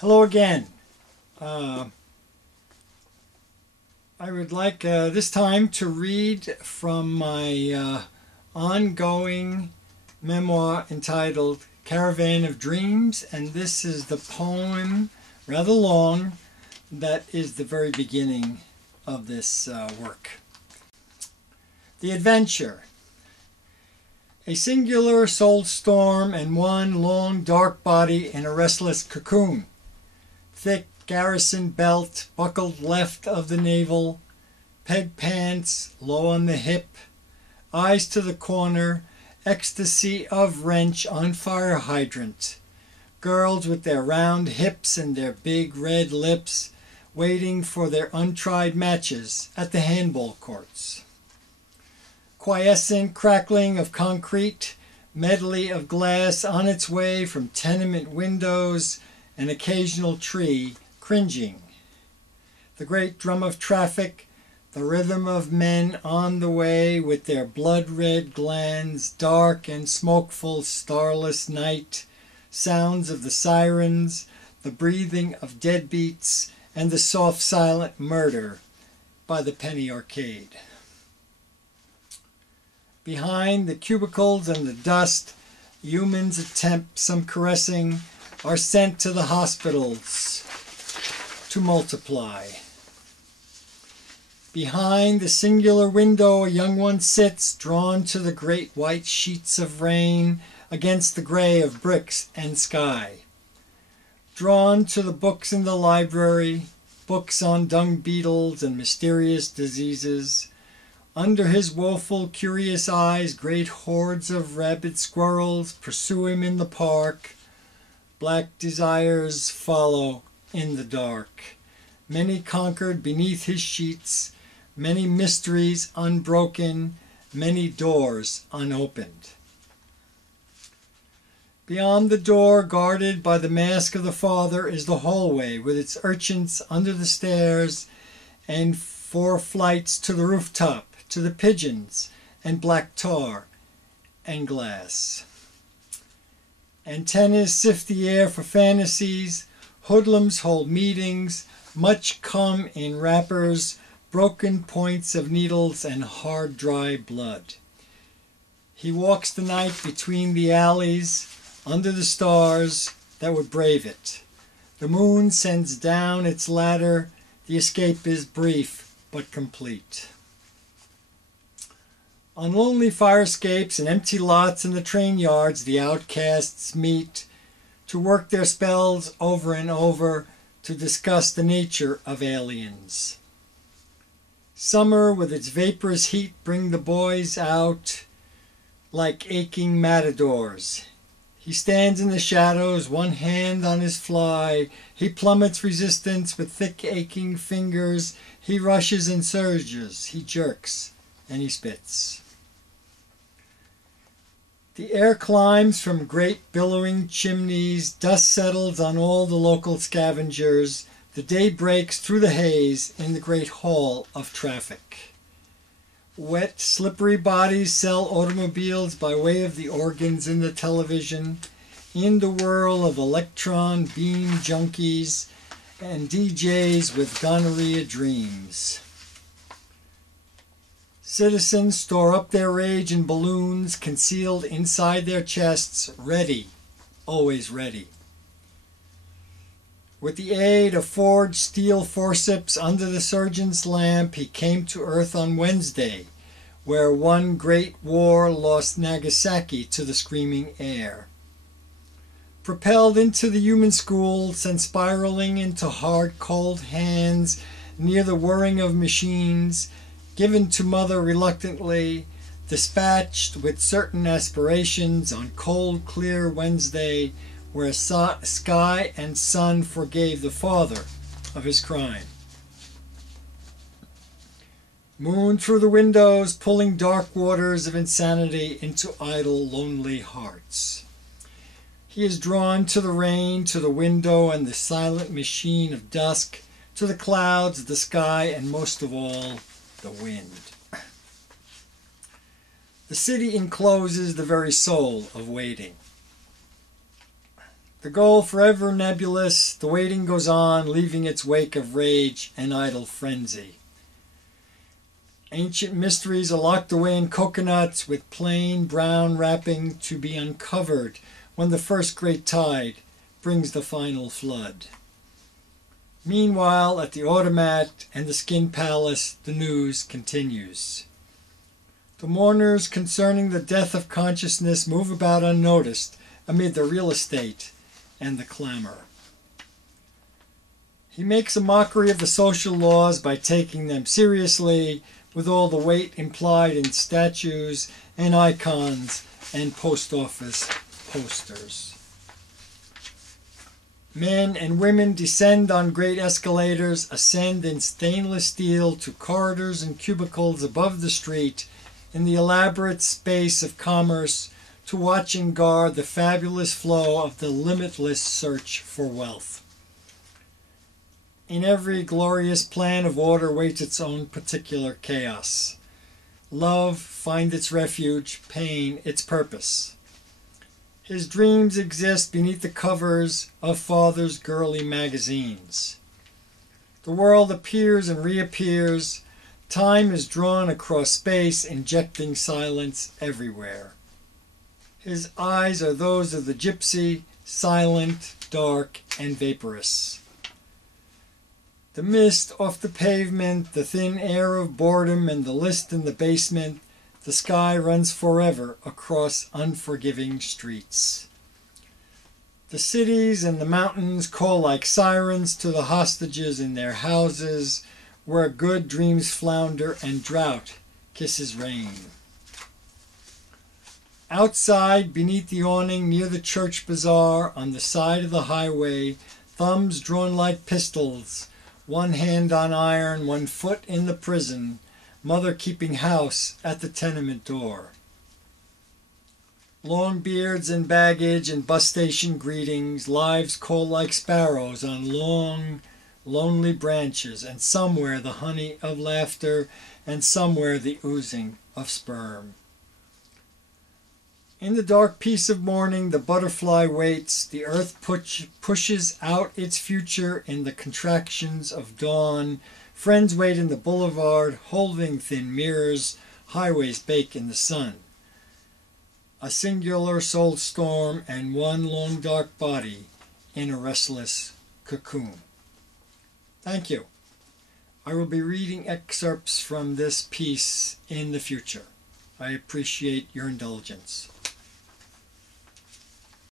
Hello again. I would like this time to read from my ongoing memoir entitled Caravan of Dreams, and this is the poem, rather long, that is the very beginning of this work. The Adventure. A singular soul storm and one long dark body in a restless cocoon. Thick garrison belt buckled left of the navel, peg pants low on the hip, eyes to the corner, ecstasy of wrench on fire hydrant. Girls with their round hips and their big red lips waiting for their untried matches at the handball courts. Quiescent crackling of concrete, medley of glass on its way from tenement windows, an occasional tree cringing. The great drum of traffic, the rhythm of men on the way with their blood-red glands, dark and smokeful starless night, sounds of the sirens, the breathing of deadbeats, and the soft silent murder by the penny arcade. Behind the cubicles and the dust, humans attempt some caressing, are sent to the hospitals to multiply. Behind the singular window a young one sits, drawn to the great white sheets of rain against the gray of bricks and sky. Drawn to the books in the library, books on dung beetles and mysterious diseases. Under his woeful, curious eyes, great hordes of rabid squirrels pursue him in the park. Black desires follow in the dark. Many conquered beneath his sheets, many mysteries unbroken, many doors unopened. Beyond the door, guarded by the mask of the father, is the hallway with its urchins under the stairs and 4 flights to the rooftop, to the pigeons and black tar and glass. Antennas sift the air for fantasies, hoodlums hold meetings, much come in wrappers, broken points of needles and hard dry blood. He walks the night between the alleys, under the stars that would brave it. The moon sends down its ladder, the escape is brief but complete. On lonely fire escapes and empty lots in the train yards, the outcasts meet to work their spells over and over, to discuss the nature of aliens. Summer with its vaporous heat bring the boys out like aching matadors. He stands in the shadows, one hand on his fly. He plummets resistance with thick aching fingers. He rushes and surges. He jerks and he spits. The air climbs from great billowing chimneys, dust settles on all the local scavengers, the day breaks through the haze in the great hall of traffic. Wet, slippery bodies sell automobiles by way of the organs in the television, in the whirl of electron beam junkies and DJs with gonorrhea dreams. Citizens store up their rage in balloons concealed inside their chests, ready, always ready. With the aid of forged steel forceps under the surgeon's lamp, he came to Earth on Wednesday, where one great war lost Nagasaki to the screaming air. Propelled into the human school, sent spiraling into hard, cold hands near the whirring of machines, given to mother reluctantly, dispatched with certain aspirations on cold, clear Wednesday, where sky and sun forgave the father of his crime. Moon through the windows, pulling dark waters of insanity into idle, lonely hearts. He is drawn to the rain, to the window and the silent machine of dusk, to the clouds, the sky, and most of all, the wind. The city encloses the very soul of waiting. The goal forever nebulous, the waiting goes on, leaving its wake of rage and idle frenzy. Ancient mysteries are locked away in coconuts with plain brown wrapping to be uncovered when the first great tide brings the final flood. Meanwhile, at the automat and the skin palace, the news continues. The mourners concerning the death of consciousness move about unnoticed amid the real estate and the clamor. He makes a mockery of the social laws by taking them seriously, with all the weight implied in statues and icons and post office posters. Men and women descend on great escalators, ascend in stainless steel to corridors and cubicles above the street, in the elaborate space of commerce, to watch and guard the fabulous flow of the limitless search for wealth. In every glorious plan of order waits its own particular chaos. Love finds its refuge, pain its purpose. His dreams exist beneath the covers of father's girly magazines. The world appears and reappears. Time is drawn across space, injecting silence everywhere. His eyes are those of the gypsy, silent, dark, and vaporous. The mist off the pavement, the thin air of boredom, and the list in the basement, the sky runs forever across unforgiving streets. The cities and the mountains call like sirens to the hostages in their houses, where good dreams flounder and drought kisses rain. Outside, beneath the awning near the church bazaar, on the side of the highway, thumbs drawn like pistols, one hand on iron, one foot in the prison, mother keeping house at the tenement door. Long beards and baggage and bus station greetings, lives call like sparrows on long, lonely branches, and somewhere the honey of laughter, and somewhere the oozing of sperm. In the dark peace of morning, the butterfly waits. The earth pushes out its future in the contractions of dawn. Friends wait in the boulevard, holding thin mirrors. Highways bake in the sun. A singular soul storm and one long dark body in a restless cocoon. Thank you. I will be reading excerpts from this piece in the future. I appreciate your indulgence.